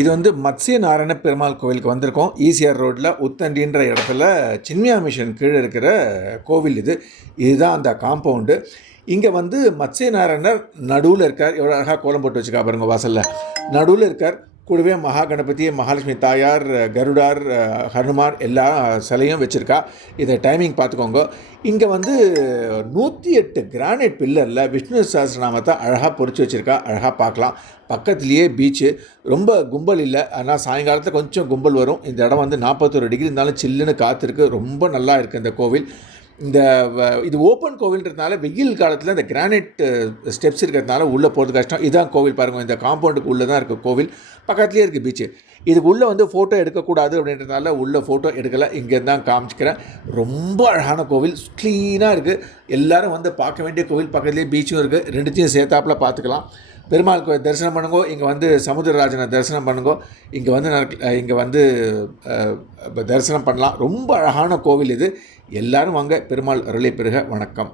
இது வந்து மத்ஸ்ய நாராயண பெருமாள் கோவிலுக்கு வந்திருக்கோம். ஈசிஆர் ரோட்டில் உத்தண்டின்ற இடத்துல சின்மயா மிஷன் கீழே இருக்கிற கோவில் இது. இதுதான் அந்த காம்பவுண்டு. இங்கே வந்து மத்ஸ்ய நாராயணர் நடுவில் இருக்கார். எவ்வளோ அழகாக கோலம் போட்டு வச்சுக்கா பாருங்க வாசலில். நடுவில் இருக்கார். கூடவே மகா கணபதி, மகாலட்சுமி தாயார், கருடார், ஹனுமார் எல்லா சிலையும் வச்சுருக்கா. இதை டைமிங் பார்த்துக்கோங்க. இங்கே வந்து 108 கிரானைட் பில்லரில் விஷ்ணு சஹஸ்ரநாமத்தை அழகாக பொறிச்சு வச்சுருக்கா. அழகாக பார்க்கலாம். பக்கத்துலேயே பீச்சு. ரொம்ப கும்பல் இல்லை. ஆனால் சாயங்காலத்தில் கொஞ்சம் கும்பல் வரும். இந்த இடம் வந்து 41 டிகிரி இருந்தாலும் சில்லுன்னு காற்றுருக்கு. ரொம்ப நல்லா இருக்குது இந்த கோவில். இது ஓப்பன் கோவில்ன்றதுனால வெயில் காலத்தில் இந்த கிரானைட் ஸ்டெப்ஸ் இருக்கிறதுனால உள்ளே போகிறது கஷ்டம். இதுதான் கோவில் பாருங்கள். இந்த காம்பவுண்டுக்கு உள்ளே தான் இருக்குது கோவில். பக்கத்துலேயே இருக்குது பீச்சு. இதுக்கு உள்ளே வந்து ஃபோட்டோ எடுக்கக்கூடாது அப்படின்றதுனால உள்ளே ஃபோட்டோ எடுக்கலை. இங்கேருந்து தான் காமிச்சிக்கிறேன். ரொம்ப அழகான கோவில். க்ளீனாக இருக்குது. எல்லோரும் வந்து பார்க்க வேண்டிய கோவில். பக்கத்துலேயே பீச்சும் இருக்குது. ரெண்டுத்தையும் சேர்த்தாப்பில் பார்த்துக்கலாம். பெருமாள் கோவில் தரிசனம் பண்ணுங்கோ. இங்கே வந்து சமுத்திரராஜனை தரிசனம் பண்ணுங்கோ. இங்கே வந்து தரிசனம் பண்ணலாம். ரொம்ப அழகான கோவில் இது. எல்லோரும் வாங்க. பெருமாள் அருளை பெறுக. வணக்கம்.